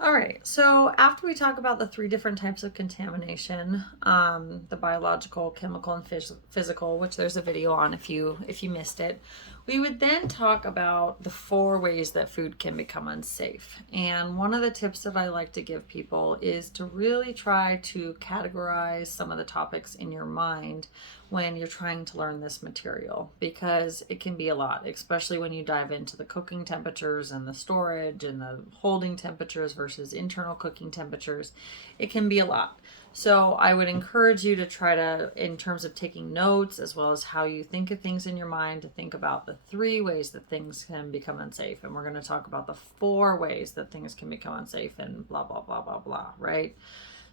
All right, so after we talk about the three different types of contamination, the biological, chemical, and physical, which there's a video on if you missed it, we would then talk about the four ways that food can become unsafe. And one of the tips that I like to give people is to really try to categorize some of the topics in your mind when you're trying to learn this material, because it can be a lot, especially when you dive into the cooking temperatures and the storage and the holding temperatures versus internal cooking temperatures. It can be a lot. So I would encourage you to try to, in terms of taking notes as well as how you think of things in your mind, to think about the three ways that things can become unsafe. And we're going to talk about the four ways that things can become unsafe and blah, blah, blah, blah, blah, right?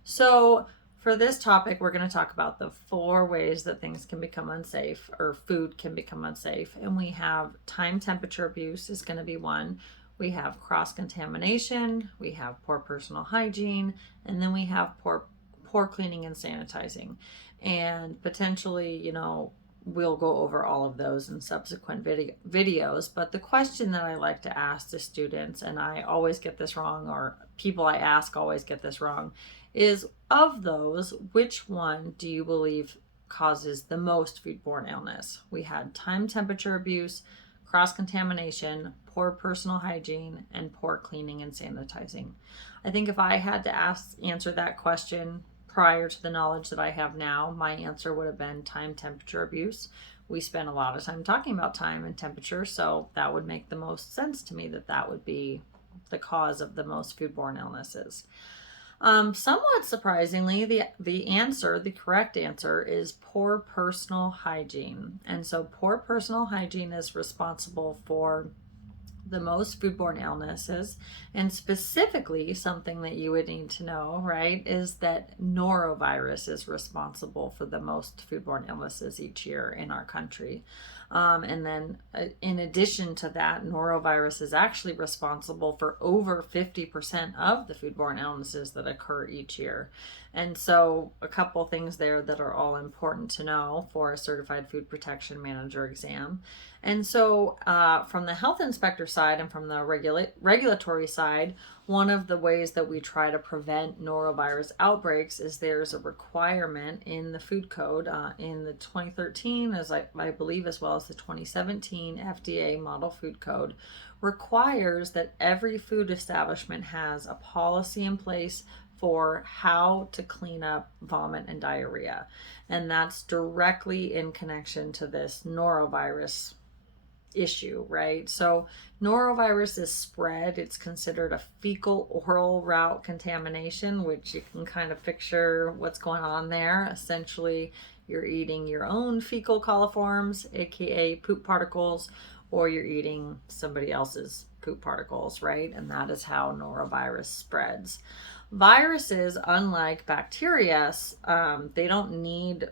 So for this topic, we're going to talk about the four ways that things can become unsafe, or food can become unsafe. And we have time temperature abuse is going to be one. We have cross contamination, we have poor personal hygiene, and then we have poor cleaning and sanitizing. And potentially, we'll go over all of those in subsequent videos. But the question that I like to ask the students, and I always get this wrong, or people I ask always get this wrong, is of those, which one do you believe causes the most foodborne illness? We had time temperature abuse, cross contamination, poor personal hygiene, and poor cleaning and sanitizing. I think if I had to answer that question prior to the knowledge that I have now, my answer would have been time temperature abuse. We spend a lot of time talking about time and temperature, so that would make the most sense to me that that would be the cause of the most foodborne illnesses. Somewhat surprisingly, the correct answer is poor personal hygiene. And so poor personal hygiene is responsible for the most foodborne illnesses. And specifically, something that you would need to know, right, is that norovirus is responsible for the most foodborne illnesses each year in our country. And then, in addition to that, norovirus is actually responsible for over 50% of the foodborne illnesses that occur each year. And so, a couple things there that are all important to know for a certified food protection manager exam. And so, from the health inspector side and from the regulatory side, one of the ways that we try to prevent norovirus outbreaks is there's a requirement in the food code in the 2013, as I believe, as well as the 2017 FDA model food code, requires that every food establishment has a policy in place for how to clean up vomit and diarrhea. And that's directly in connection to this norovirus issue, right? So norovirus is spread. It's considered a fecal oral route contamination, which you can kind of picture what's going on there. Essentially, you're eating your own fecal coliforms, aka poop particles, or you're eating somebody else's poop particles, right? And that is how norovirus spreads. Viruses, unlike bacteria, they don't need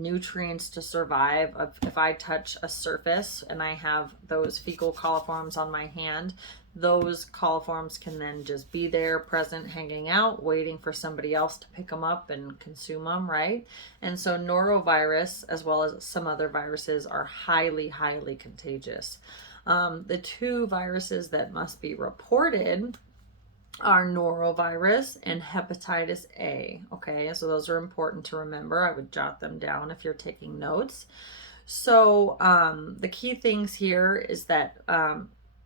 nutrients to survive. If I touch a surface and I have those fecal coliforms on my hand, those coliforms can then just be there, present, hanging out, waiting for somebody else to pick them up and consume them, right? And so norovirus, as well as some other viruses, are highly, highly contagious. The two viruses that must be reported are norovirus and hepatitis A. Okay, so those are important to remember. I would jot them down if you're taking notes. So the key things here is that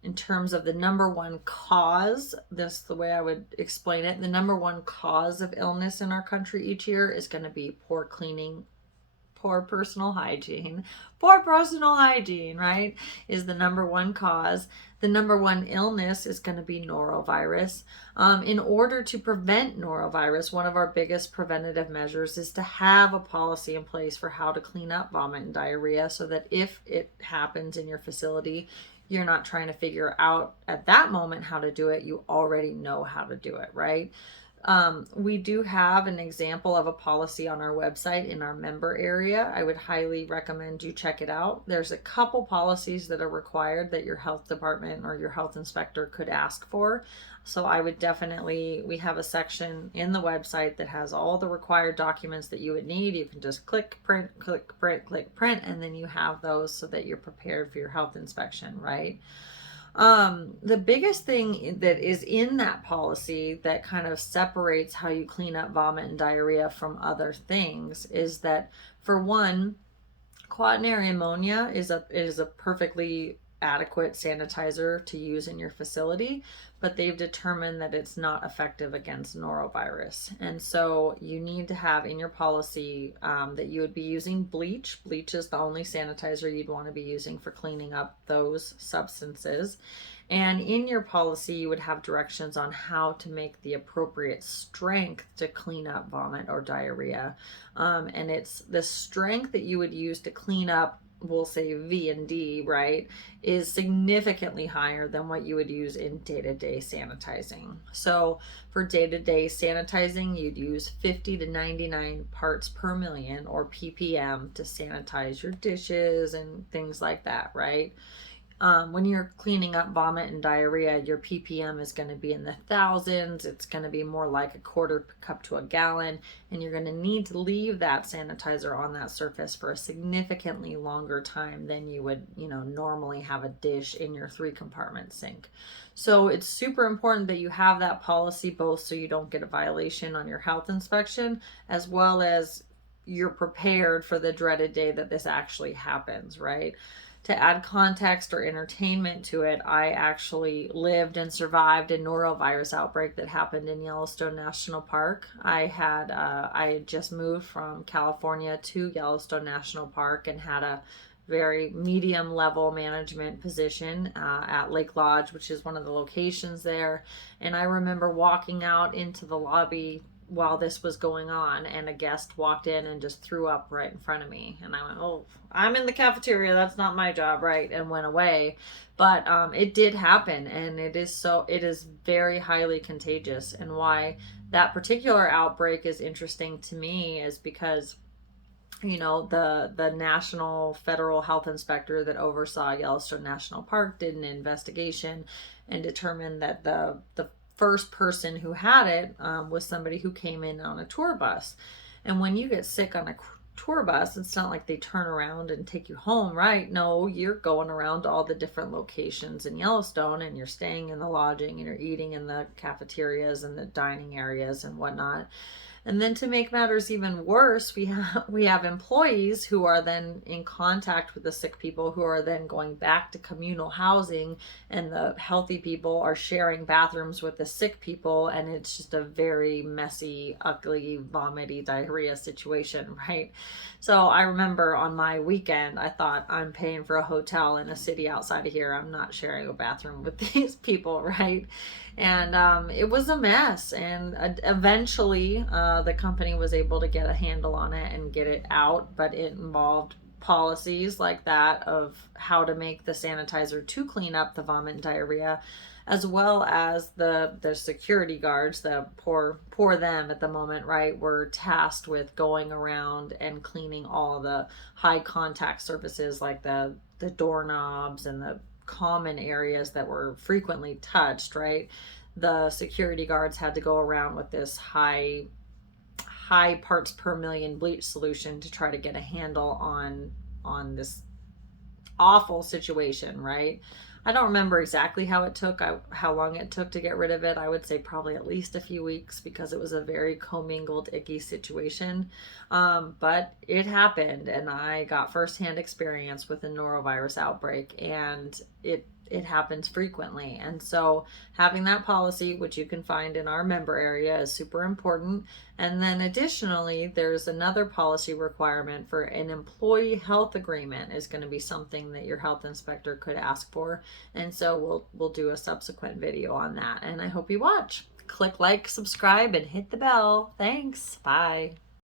in terms of the number one cause, this is the way I would explain it, the number one cause of illness in our country each year is going to be poor cleaning, poor personal hygiene. Poor personal hygiene, right, is the number one cause. The number one illness is going to be norovirus. In order to prevent norovirus, one of our biggest preventative measures is to have a policy in place for how to clean up vomit and diarrhea, so that if it happens in your facility, you're not trying to figure out at that moment how to do it. You already know how to do it, right? We do have an example of a policy on our website in our member area. I would highly recommend you check it out. There's a couple policies that are required that your health department or your health inspector could ask for. So I would definitely, we have a section in the website that has all the required documents that you would need. You can just click print, and then you have those so that you're prepared for your health inspection, right? The biggest thing that is in that policy that kind of separates how you clean up vomit and diarrhea from other things is that, for one, quaternary ammonia is a perfectly adequate sanitizer to use in your facility, but they've determined that it's not effective against norovirus. And so you need to have in your policy that you would be using bleach. Bleach is the only sanitizer you'd want to be using for cleaning up those substances. And in your policy, you would have directions on how to make the appropriate strength to clean up vomit or diarrhea. And it's the strength that you would use to clean up, we'll say V and D, right, is significantly higher than what you would use in day-to-day sanitizing. So for day-to-day sanitizing, you'd use 50 to 99 parts per million, or ppm, to sanitize your dishes and things like that, right? When you're cleaning up vomit and diarrhea, your ppm is going to be in the thousands. It's going to be more like a quarter cup to a gallon, and you're going to need to leave that sanitizer on that surface for a significantly longer time than you would, normally have a dish in your 3-compartment sink. So it's super important that you have that policy, both so you don't get a violation on your health inspection, as well as you're prepared for the dreaded day that this actually happens, right? To add context or entertainment to it, I actually lived and survived a norovirus outbreak that happened in Yellowstone National Park. I had just moved from California to Yellowstone National Park and had a very medium level management position at Lake Lodge, which is one of the locations there. And I remember walking out into the lobby while this was going on, and a guest walked in and just threw up right in front of me, and I went, "Oh, I'm in the cafeteria, that's not my job," right, and went away. But it did happen, and it is very highly contagious. And why that particular outbreak is interesting to me is because the national federal health inspector that oversaw Yellowstone National Park did an investigation and determined that the first person who had it was somebody who came in on a tour bus. And when you get sick on a tour bus, it's not like they turn around and take you home, right? No, you're going around to all the different locations in Yellowstone, and you're staying in the lodging, and you're eating in the cafeterias and the dining areas and whatnot. And then, to make matters even worse, we have employees who are then in contact with the sick people, who are then going back to communal housing, and the healthy people are sharing bathrooms with the sick people, and it's just a very messy, ugly, vomity, diarrhea situation, right? So I remember on my weekend, I thought, I'm paying for a hotel in a city outside of here. I'm not sharing a bathroom with these people, right? And it was a mess. And eventually, the company was able to get a handle on it and get it out, but it involved policies like that of how to make the sanitizer to clean up the vomit and diarrhea, as well as the security guards, the poor them at the moment, right, were tasked with going around and cleaning all the high contact surfaces, like the doorknobs and the common areas that were frequently touched, right? The security guards had to go around with this high parts per million bleach solution to try to get a handle on this awful situation, right? I don't remember exactly how long it took to get rid of it. I would say probably at least a few weeks, because it was a very commingled, icky situation. But it happened, and I got firsthand experience with a norovirus outbreak, and it happens frequently. And so having that policy, which you can find in our member area, is super important. And then additionally, there's another policy requirement for an employee health agreement is going to be something that your health inspector could ask for. And so we'll do a subsequent video on that. And I hope you watch. Click like, subscribe, and hit the bell. Thanks. Bye.